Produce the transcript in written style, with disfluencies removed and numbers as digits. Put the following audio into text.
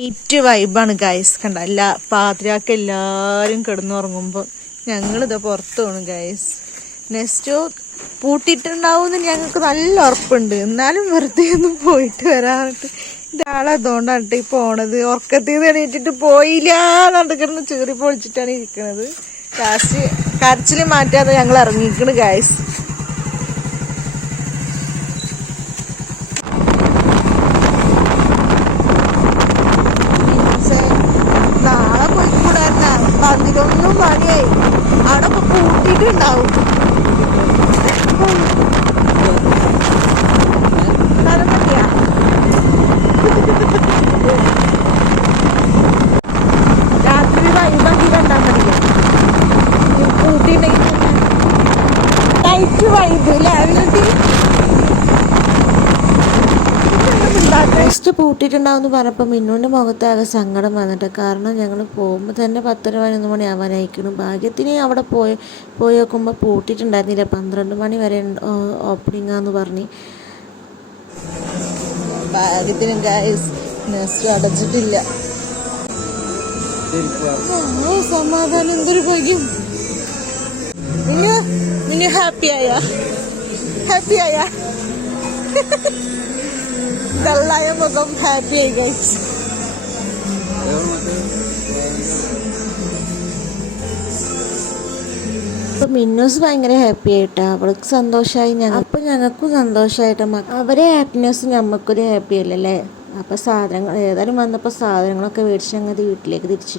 Night വൈബാണ് guys. കണ്ട പാതിരാക്ക് എല്ലാരും കിടന്നുറങ്ങുമ്പോ ഞങ്ങളിതാ പുറത്തു പോണു ഗൈസ്. നെക്സ്റ്റ് പൂട്ടിയിട്ടുണ്ടാവുമെന്ന് ഞങ്ങൾക്ക് നല്ല ഉറപ്പുണ്ട്. എന്നാലും വെറുതെ ഒന്നും പോയിട്ട് വരാനായിട്ട് ഇതാളതുകൊണ്ടാണ് ഈ പോണത്. ഉറക്കത്തിൽ എണീറ്റിട്ട് പോയില്ല നടക്കുന്ന ചീറി പൊളിച്ചിട്ടാണ് ഇരിക്കണത്. ലാസ്റ്റ് കരച്ചില് മാറ്റാതെ ഞങ്ങൾ ഇറങ്ങിക്കണ് ഗൈസ്. നാളെ പോയിക്കൂടായിരുന്ന 11 മണിയായി. അവിടെ ഇപ്പൊ പൂട്ടിട്ടുണ്ടാവും. രാത്രി വൈബാക്കി കണ്ടാൽ മതി. പൂട്ടിണ്ടെങ്കിൽ നൈറ്റ് വൈബ് നെക്സ്റ്റ് പൂട്ടിയിട്ടുണ്ടാവുമെന്ന് പറഞ്ഞപ്പോൾ മിന്നുവിൻ്റെ മുഖത്താകെ സങ്കടം വന്നിട്ട്. കാരണം ഞങ്ങൾ പോകുമ്പോൾ തന്നെ 10-11 മണി ആവാനായിരിക്കണം. ഭാഗ്യത്തിന് അവിടെ പോയി നോക്കുമ്പോൾ പൂട്ടിയിട്ടുണ്ടായിരുന്നില്ല. 12 മണി വരെ ഓപ്പണിംഗാന്ന് പറഞ്ഞ്. ഭാഗ്യത്തിന് നെക്സ്റ്റ് അടച്ചിട്ടില്ല. സമാധാനം. എന്തൊരു ഭാഗ്യം. മിന്നു ഹാപ്പിയായ ഡള്ളായ മുഖം ഹാപ്പിയായി ഗൈസ്. അപ്പോൾ മിന്നൂസ് ഭയങ്കര ഹാപ്പി ആയിട്ടാ. അവൾക്ക് സന്തോഷമായി. അപ്പോൾ ഞങ്ങൾക്കും സന്തോഷമായിട്ട്. അവരെ ഹാപ്പിനെസ് ഞമ്മക്കൊരു ഹാപ്പി അല്ലല്ലേ. അപ്പോൾ സാധനങ്ങൾ ഏതായാലും വന്നപ്പോൾ സാധനങ്ങളൊക്കെ മേടിച്ച് ഞങ്ങൾ വീട്ടിലേക്ക് തിരിച്ചു.